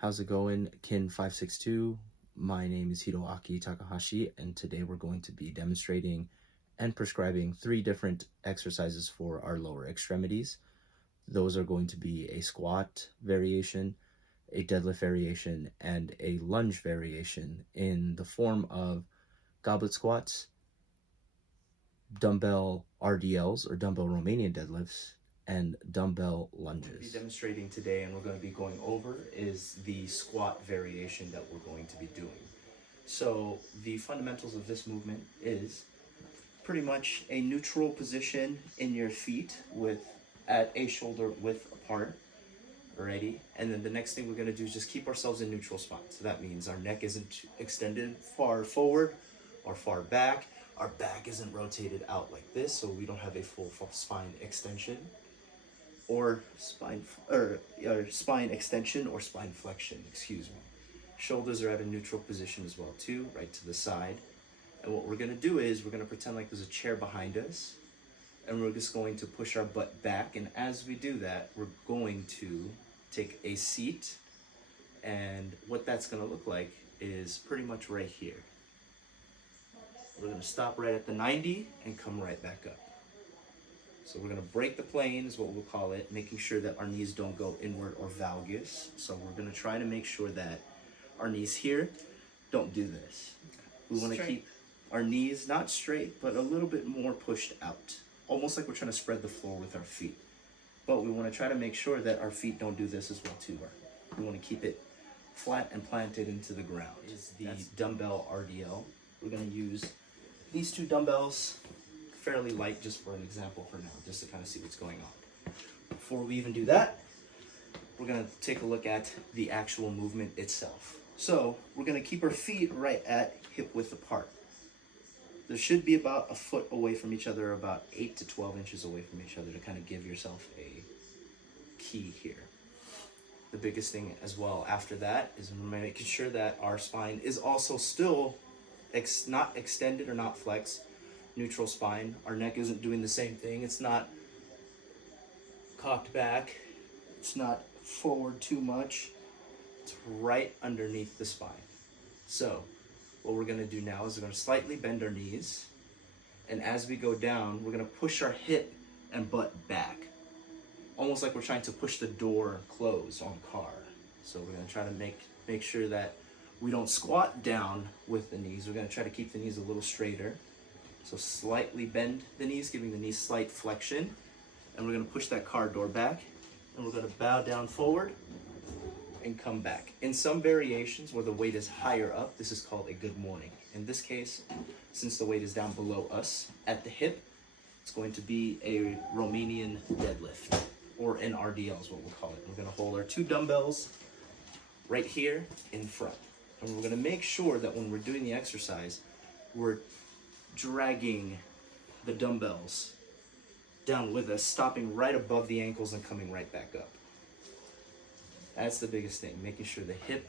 How's it going, Kine 562? My name is Hiroaki Takahashi, and today we're going to be demonstrating and prescribing 3 different exercises for our lower extremities. Those are going to be a squat variation, a deadlift variation, and a lunge variation in the form of goblet squats, dumbbell RDLs or dumbbell Romanian deadlifts, and dumbbell lunges. What we'll be demonstrating today and we're going to be going over is the squat variation that we're going to be doing. So the fundamentals of this movement is pretty much a neutral position in your feet with at a shoulder width apart. Alrighty, and then the next thing we're going to do is just keep ourselves in neutral spot. So that means our neck isn't extended far forward or far back. Our back isn't rotated out like this, so we don't have a full spine extension or spine extension or spine flexion, excuse me. Shoulders are at a neutral position as well too, right to the side. And what we're going to do is we're going to pretend like there's a chair behind us, and we're just going to push our butt back. And as we do that, we're going to take a seat, and what that's going to look like is pretty much right here. We're going to stop right at the 90 and come right back up. So we're going to break the plane is what we'll call it, making sure that our knees don't go inward or valgus. So we're going to try to make sure that our knees here don't do this. We want to keep our knees not straight, but a little bit more pushed out, almost like we're trying to spread the floor with our feet. But we want to try to make sure that our feet don't do this as well too. We want to keep it flat and planted into the ground. Is the dumbbell RDL. We're going to use these 2 dumbbells, fairly light, just for an example for now, just to kind of see what's going on. Before we even do that, we're going to take a look at the actual movement itself. So we're going to keep our feet right at hip width apart. There should be about a foot away from each other, about 8 to 12 inches away from each other, to kind of give yourself a key here. The biggest thing as well after that is making sure that our spine is also still not extended or not flexed, neutral spine. Our neck isn't doing the same thing. It's not cocked back. It's not forward too much. It's right underneath the spine. So what we're going to do now is we're going to slightly bend our knees, and as we go down, we're going to push our hip and butt back, almost like we're trying to push the door close on a car. So we're going to try to make sure that we don't squat down with the knees. We're going to try to keep the knees a little straighter. So slightly bend the knees, giving the knees slight flexion, and we're going to push that car door back, and we're going to bow down forward and come back. In some variations where the weight is higher up, this is called a good morning. In this case, since the weight is down below us at the hip, it's going to be a Romanian deadlift, or an RDL is what we'll call it. We're going to hold our 2 dumbbells right here in front, and we're going to make sure that when we're doing the exercise, we're dragging the dumbbells down with us, stopping right above the ankles and coming right back up. That's the biggest thing, making sure the hip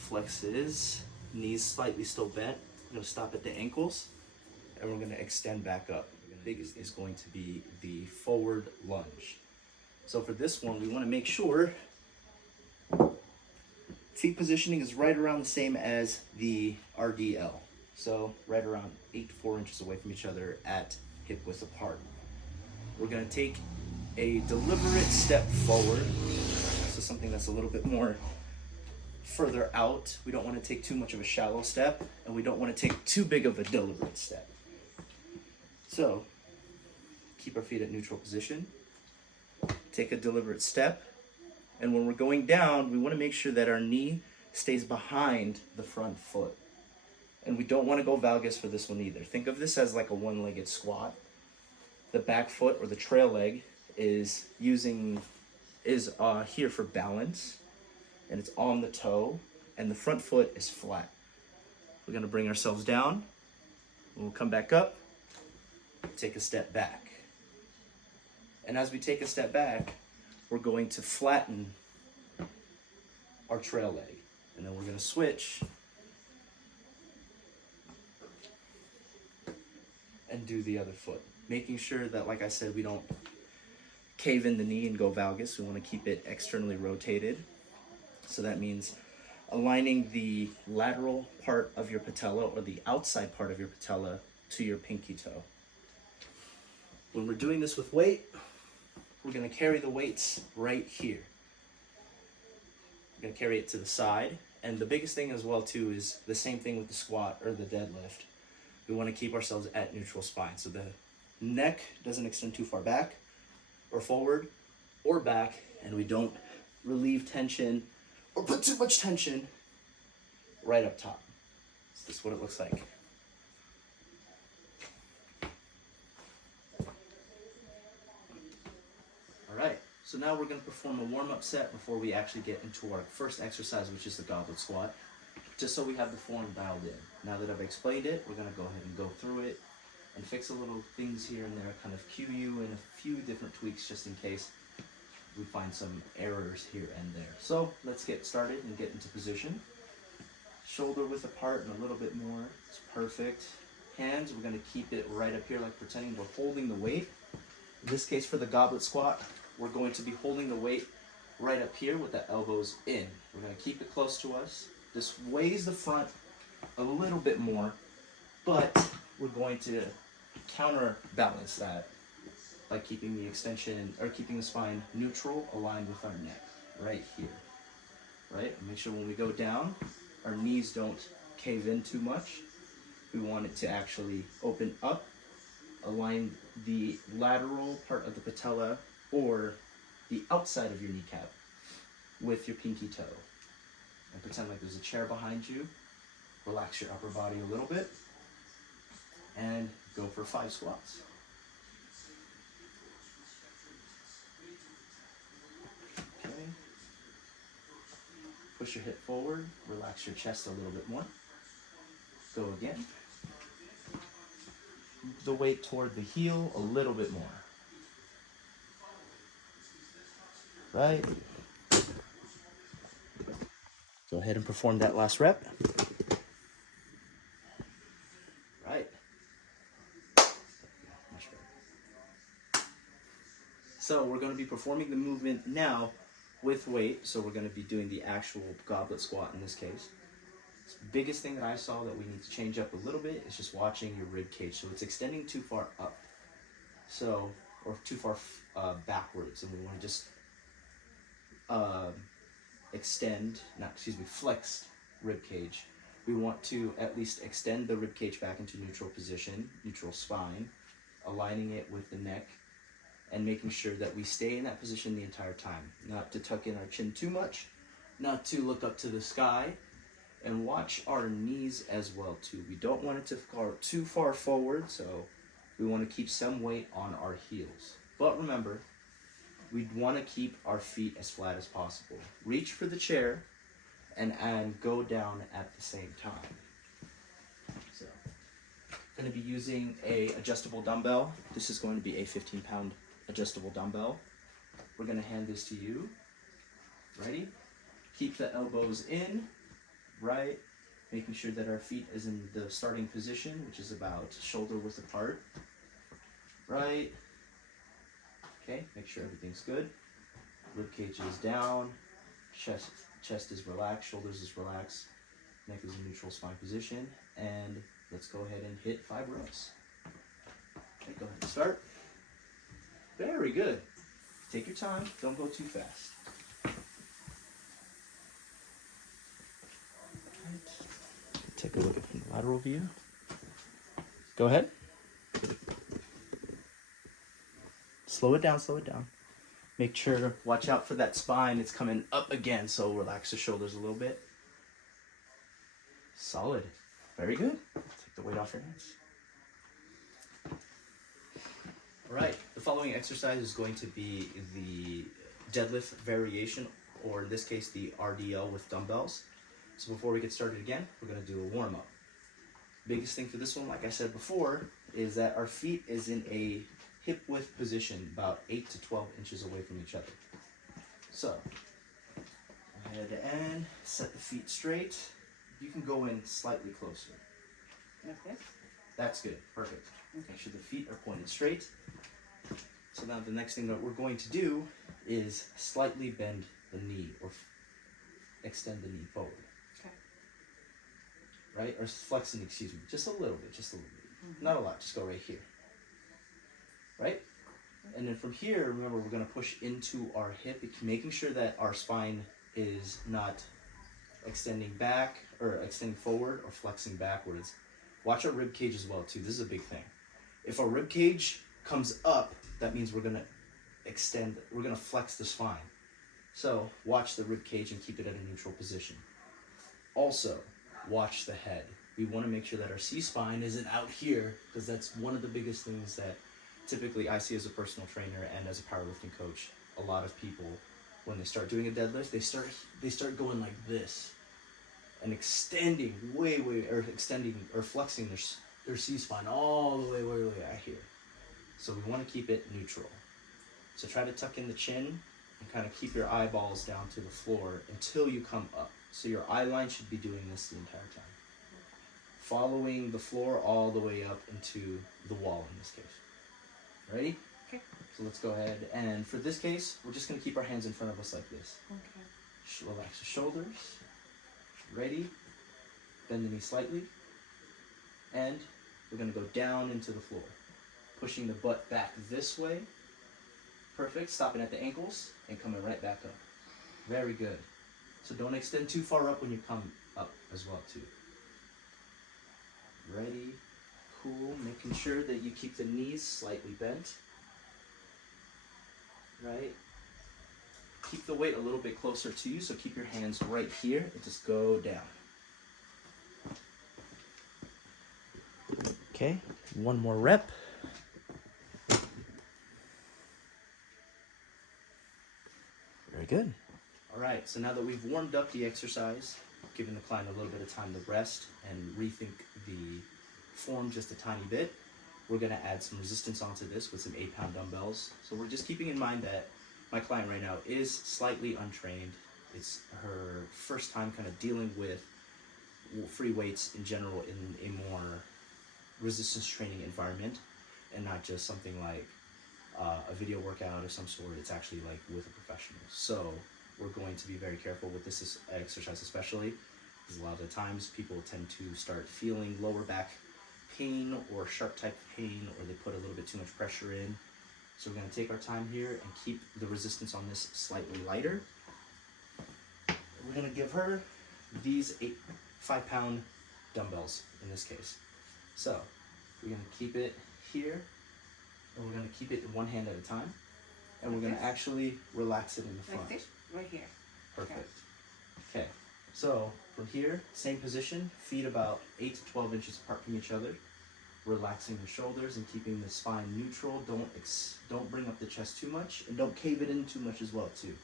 flexes, knees slightly still bent. We're going to stop at the ankles, and we're going to extend back up. The biggest is going to be the forward lunge. So for this one, we want to make sure feet positioning is right around the same as the RDL. So right around 8 to 4 inches away from each other at hip width apart. We're going to take a deliberate step forward. So something that's a little bit more further out. We don't want to take too much of a shallow step, and we don't want to take too big of a deliberate step. So keep our feet at neutral position. Take a deliberate step. And when we're going down, we want to make sure that our knee stays behind the front foot. And we don't want to go valgus for this one either. Think of this as like a one-legged squat. The back foot or the trail leg is here for balance, and it's on the toe, and the front foot is flat. We're going to bring ourselves down. We'll come back up, take a step back. And as we take a step back, we're going to flatten our trail leg. And then we're going to switch and do the other foot. Making sure that, like I said, we don't cave in the knee and go valgus. We want to keep it externally rotated. So that means aligning the lateral part of your patella or the outside part of your patella to your pinky toe. When we're doing this with weight, we're going to carry the weights right here. We're going to carry it to the side. And the biggest thing as well too is the same thing with the squat or the deadlift. We want to keep ourselves at neutral spine. So the neck doesn't extend too far back or forward or back, and we don't relieve tension or put too much tension right up top. So this is what it looks like. All right, so now we're going to perform a warm-up set before we actually get into our first exercise, which is the goblet squat, just so we have the form dialed in. Now that I've explained it, we're going to go ahead and go through it and fix a little things here and there, kind of cue you in a few different tweaks just in case we find some errors here and there. So let's get started and get into position. Shoulder width apart and a little bit more. It's perfect. Hands, we're going to keep it right up here like pretending we're holding the weight. In this case, for the goblet squat, we're going to be holding the weight right up here with the elbows in. We're going to keep it close to us. This weighs the front a little bit more, but we're going to counterbalance that by keeping the extension, or keeping the spine neutral, aligned with our neck, right here, right? And make sure when we go down, our knees don't cave in too much. We want it to actually open up, align the lateral part of the patella or the outside of your kneecap with your pinky toe. And pretend like there's a chair behind you. Relax your upper body a little bit and go for 5 squats. Okay. Push your hip forward, relax your chest a little bit more. Go again. Move the weight toward the heel a little bit more. Right. Go ahead and perform that last rep. Right. Much better. So we're going to be performing the movement now with weight. So we're going to be doing the actual goblet squat in this case. The biggest thing that I saw that we need to change up a little bit is just watching your rib cage. So it's extending too far up, so, or too far backwards, and we want to just flexed rib cage. We want to at least extend the rib cage back into neutral position, neutral spine, aligning it with the neck, and making sure that we stay in that position the entire time. Not to tuck in our chin too much, not to look up to the sky, and watch our knees as well too. We don't want it to go too far forward, so we want to keep some weight on our heels. But remember, we want to keep our feet as flat as possible. Reach for the chair and go down at the same time. So, I'm going to be using a adjustable dumbbell. This is going to be a 15-pound adjustable dumbbell. We're going to hand this to you. Ready? Keep the elbows in, right? Making sure that our feet is in the starting position, which is about shoulder width apart. Right? Okay, make sure everything's good. Rib cage is down, chest is relaxed, shoulders is relaxed, neck is in neutral spine position, and let's go ahead and hit 5 reps. Okay, go ahead and start. Very good. Take your time, don't go too fast. Take a look at the lateral view. Go ahead. Slow it down, slow it down. Make sure, watch out for that spine. It's coming up again, so relax the shoulders a little bit. Solid. Very good. Take the weight off your hands. All right, the following exercise is going to be the deadlift variation, or in this case, the RDL with dumbbells. So before we get started again, we're going to do a warm-up. Biggest thing for this one, like I said before, is that our feet is in a hip width position, about 8 to 12 inches away from each other. So, go ahead and set the feet straight. You can go in slightly closer. Okay. That's good, perfect. Make sure the feet are pointed straight. So now the next thing that we're going to do is slightly bend the knee, or extend the knee forward. Okay. Right? Or flex the knee, excuse me. Just a little bit, just a little bit. Not a lot, just go right here. Right? And then from here, remember, we're going to push into our hip, making sure that our spine is not extending back or extending forward or flexing backwards. Watch our rib cage as well too. This is a big thing. If our rib cage comes up, that means we're going to extend, we're going to flex the spine. So watch the rib cage and keep it at a neutral position. Also, watch the head. We want to make sure that our C-spine isn't out here, because that's one of the biggest things that typically I see as a personal trainer and as a powerlifting coach. A lot of people, when they start doing a deadlift, they start going like this and extending extending or flexing their C-spine all the way out here. So we want to keep it neutral. So try to tuck in the chin and kind of keep your eyeballs down to the floor until you come up. So your eye line should be doing this the entire time. Following the floor all the way up into the wall in this case. Ready? Okay. So let's go ahead, and for this case, we're just going to keep our hands in front of us like this. Okay. Relax the shoulders. Ready? Bend the knee slightly. And we're going to go down into the floor. Pushing the butt back this way. Perfect. Stopping at the ankles and coming right back up. Very good. So don't extend too far up when you come up as well too. Ready? Cool. Making sure that you keep the knees slightly bent. Right? Keep the weight a little bit closer to you, so keep your hands right here and just go down. Okay, one more rep. Very good. All right, so now that we've warmed up the exercise, giving the client a little bit of time to rest and rethink the form just a tiny bit, we're going to add some resistance onto this with some 8-pound dumbbells. So we're just keeping in mind that my client right now is slightly untrained. It's her first time kind of dealing with free weights in general in a more resistance training environment, and not just something like a video workout of some sort. It's actually like with a professional. So we're going to be very careful with this exercise, especially because a lot of the times people tend to start feeling lower back pain or sharp type of pain, or they put a little bit too much pressure in. So we're going to take our time here and keep the resistance on this slightly lighter. We're going to give her these 5-pound dumbbells in this case. So we're going to keep it here, and we're going to keep it in one hand at a time, and we're going to actually relax it in the front. Like this? Right here. Perfect. Okay, so from here, same position, feet about 8 to 12 inches apart from each other. Relaxing the shoulders and keeping the spine neutral. Don't bring up the chest too much, and don't cave it in too much as well too.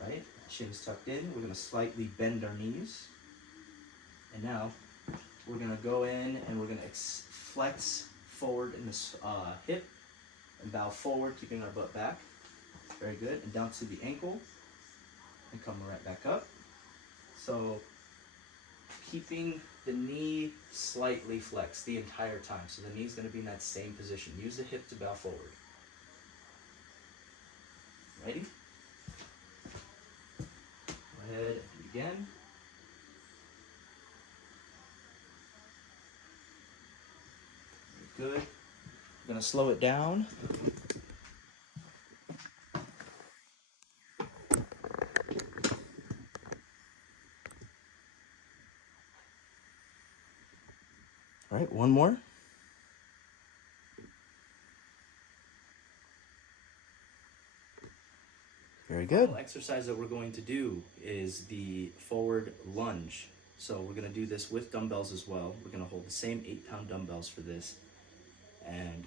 Right? Chin's tucked in. We're going to slightly bend our knees. And now we're going to go in and we're going to flex forward in this hip and bow forward, keeping our butt back. Very good. And down to the ankle and come right back up. So keeping the knee slightly flexed the entire time. So the knee's going to be in that same position. Use the hip to bow forward. Ready? Go ahead and do it again. Very good. I'm going to slow it down. All right, one more. Very good. The exercise that we're going to do is the forward lunge. So we're going to do this with dumbbells as well. We're going to hold the same 8-pound dumbbells for this, and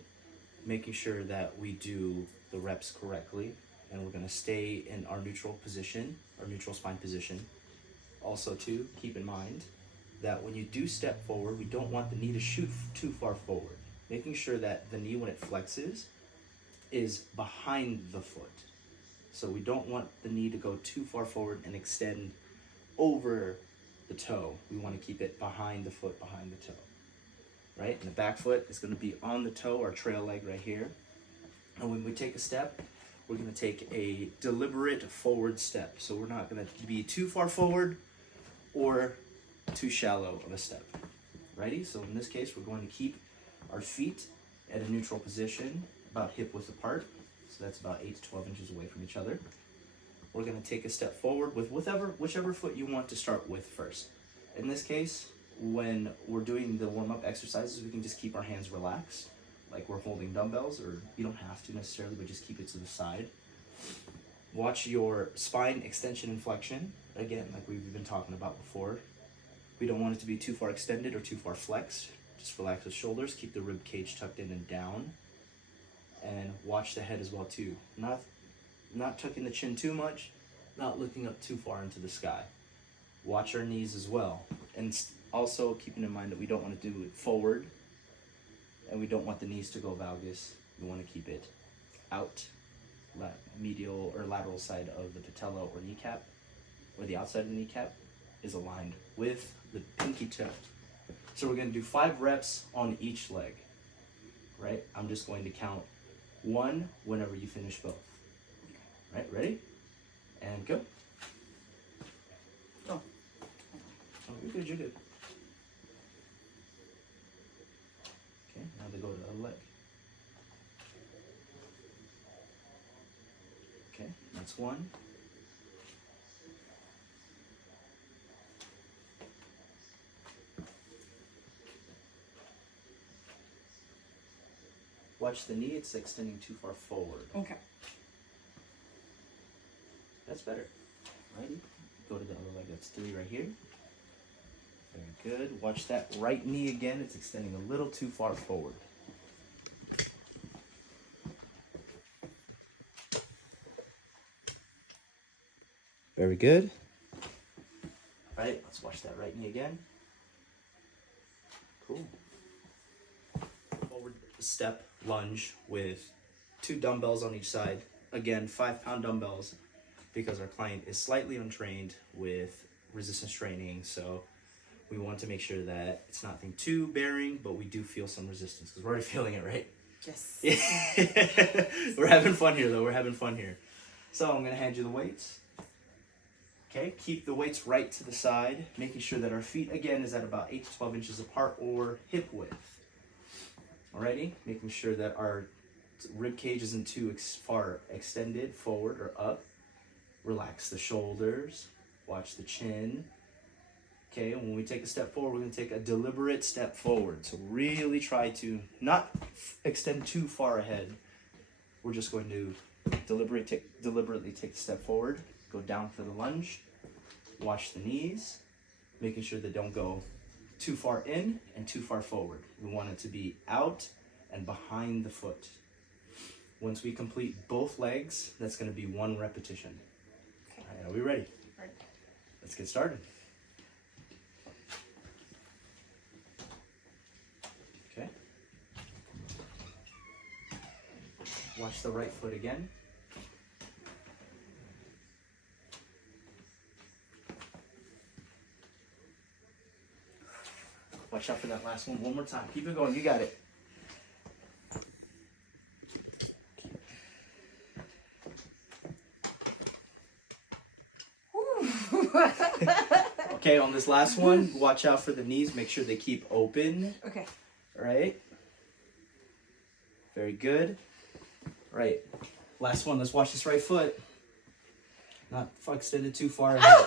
making sure that we do the reps correctly, and we're going to stay in our neutral position, our neutral spine position. Also too, keep in mind that when you do step forward, we don't want the knee to shoot too far forward. Making sure that the knee, when it flexes, is behind the foot. So we don't want the knee to go too far forward and extend over the toe. We want to keep it behind the foot, behind the toe. Right? And the back foot is going to be on the toe, our trail leg right here. And when we take a step, we're going to take a deliberate forward step. So we're not going to be too far forward or too shallow of a step. Ready? So in this case, we're going to keep our feet at a neutral position, about hip width apart. So that's about 8 to 12 inches away from each other. We're going to take a step forward with whichever foot you want to start with first. In this case, when we're doing the warm-up exercises, we can just keep our hands relaxed, like we're holding dumbbells, or you don't have to necessarily, but just keep it to the side. Watch your spine extension and flexion, again, like we've been talking about before. We don't want it to be too far extended or too far flexed. Just relax the shoulders, keep the rib cage tucked in and down, and watch the head as well too. Not tucking the chin too much, not looking up too far into the sky. Watch our knees as well, and also keeping in mind that we don't want to do it forward, and we don't want the knees to go valgus. We want to keep it out, medial or lateral side of the patella or kneecap, or the outside of the kneecap is aligned with the pinky toe. So we're going to do 5 reps on each leg, right? I'm just going to count 1 whenever you finish both. Right, ready? And go. Oh, you're good, you're good. Okay, now they go to the other leg. Okay, that's 1. Watch the knee, it's extending too far forward. Okay. That's better. Righty. Go to the other leg, that's 3 right here. Very good. Watch that right knee again, it's extending a little too far forward. Very good. All right, let's watch that right knee again. Cool. Forward step lunge with 2 dumbbells on each side. Again, 5-pound dumbbells, because our client is slightly untrained with resistance training, so we want to make sure that it's nothing too bearing, but we do feel some resistance, because we're already feeling it, right? Yes. Yeah. We're having fun here, though. We're having fun here. So I'm going to hand you the weights. Okay, keep the weights right to the side, making sure that our feet, again, is at about 8 to 12 inches apart or hip width. Alrighty, making sure that our rib cage isn't too far extended forward or up. Relax the shoulders, watch the chin. Okay, when we take a step forward, we're going to take a deliberate step forward. So really try to not extend too far ahead. We're just going to deliberately take the step forward, go down for the lunge, watch the knees, making sure they don't go too far in and too far forward. We want it to be out and behind the foot. Once we complete both legs, that's going to be 1 repetition. Okay. All right, are we ready? Right. Let's get started. Okay. Watch the right foot again. Watch out for that last one more time. Keep it going, you got it. Okay, on this last one, watch out for the knees. Make sure they keep open. Okay. All right. Very good. All right. Last one. Let's watch this right foot. Not extended too far ahead.